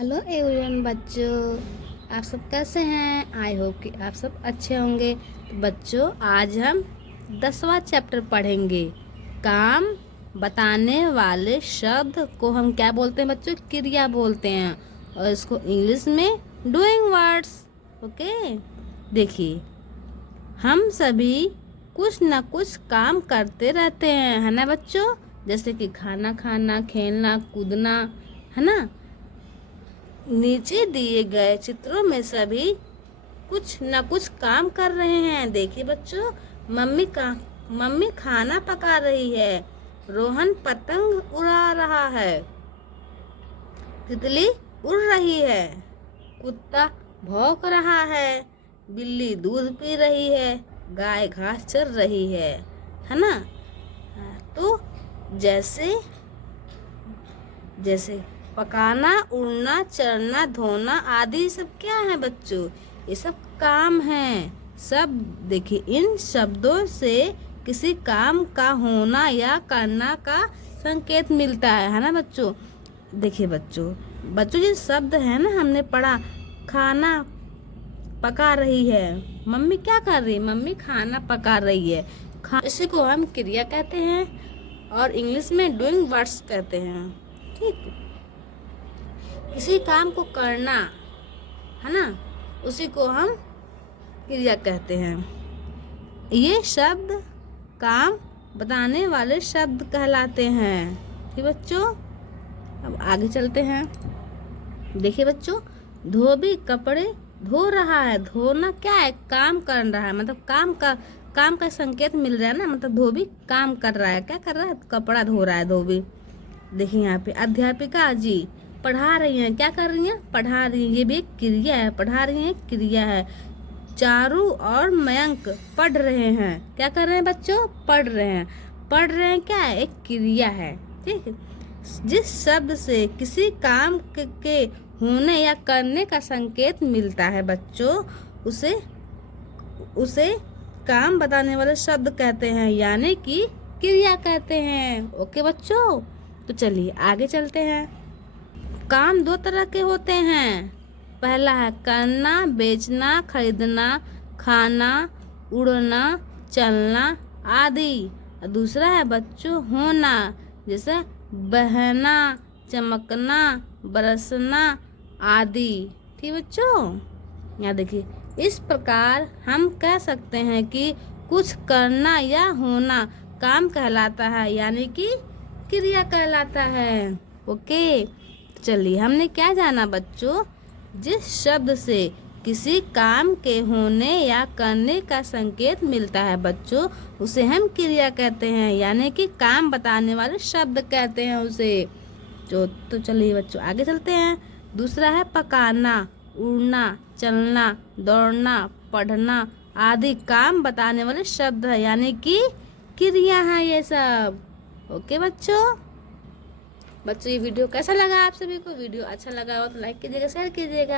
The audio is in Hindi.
हेलो एवरीवन बच्चों, आप सब कैसे हैं। आई होप कि आप सब अच्छे होंगे। तो बच्चों, आज हम 10वां चैप्टर पढ़ेंगे। काम बताने वाले शब्द को हम क्या बोलते हैं बच्चों? क्रिया बोलते हैं, और इसको इंग्लिश में डूइंग वर्ड्स। ओके, देखिए, हम सभी कुछ न कुछ काम करते रहते हैं, है ना बच्चों। जैसे कि खाना खाना, खेलना, कूदना, है ना। नीचे दिए गए चित्रों में सभी कुछ न कुछ काम कर रहे हैं। देखिए बच्चों, मम्मी खाना पका रही है, रोहन पतंग उड़ा रहा है, तितली उड़ रही है, कुत्ता भौंक रहा है, बिल्ली दूध पी रही है, गाय घास चर रही है ना। तो जैसे जैसे पकाना, उड़ना, चरना, धोना आदि सब क्या है बच्चों? ये सब काम हैं। सब देखिए, इन शब्दों से किसी काम का होना या करना का संकेत मिलता है ना बच्चों। देखिए बच्चों, जो शब्द है ना, हमने पढ़ा, खाना पका रही है, मम्मी क्या कर रही है? मम्मी खाना पका रही है। इसी को हम क्रिया कहते हैं और इंग्लिश में डूइंग वर्ड्स कहते हैं। ठीक, किसी काम को करना, है ना, उसी को हम क्रिया कहते हैं। ये शब्द काम बताने वाले शब्द कहलाते हैं। ठीक बच्चों, अब आगे चलते हैं। देखिए बच्चों, धोबी कपड़े धो रहा है। धोना क्या है? काम कर रहा है, मतलब काम का संकेत मिल रहा है ना। मतलब धोबी काम कर रहा है। क्या कर रहा है? कपड़ा धो रहा है धोबी। देखिए यहाँ पे अध्यापिका जी पढ़ा रही हैं। क्या कर रही हैं? पढ़ा रही हैं। ये भी एक क्रिया है। पढ़ा रही हैं, क्रिया है। चारू और मयंक पढ़ रहे हैं। क्या कर रहे हैं बच्चों? पढ़ रहे हैं। पढ़ रहे हैं क्या है? एक क्रिया है। ठीक है। जिस शब्द से किसी काम के होने या करने का संकेत मिलता है बच्चों, उसे उसे काम बताने वाले शब्द कहते हैं, यानी कि क्रिया कहते हैं। ओके बच्चों, तो चलिए आगे चलते हैं। काम दो तरह के होते हैं। पहला है करना, बेचना, खरीदना, खाना, उड़ना, चलना आदि। और दूसरा है बच्चों होना, जैसे बहना, चमकना, बरसना आदि। ठीक बच्चों, यहाँ देखिए, इस प्रकार हम कह सकते हैं कि कुछ करना या होना काम कहलाता है, यानी कि क्रिया कहलाता है। ओके, चलिए, हमने क्या जाना बच्चों? जिस शब्द से किसी काम के होने या करने का संकेत मिलता है बच्चों, उसे हम क्रिया कहते हैं, यानी कि काम बताने वाले शब्द कहते हैं उसे। तो चलिए बच्चों आगे चलते हैं। दूसरा है पकाना, उड़ना, चलना, दौड़ना, पढ़ना आदि काम बताने वाले शब्द है, यानी कि क्रिया है ये सब। ओके बच्चों, ये वीडियो कैसा लगा? आप सभी को वीडियो अच्छा लगा हो तो लाइक कीजिएगा, शेयर कीजिएगा।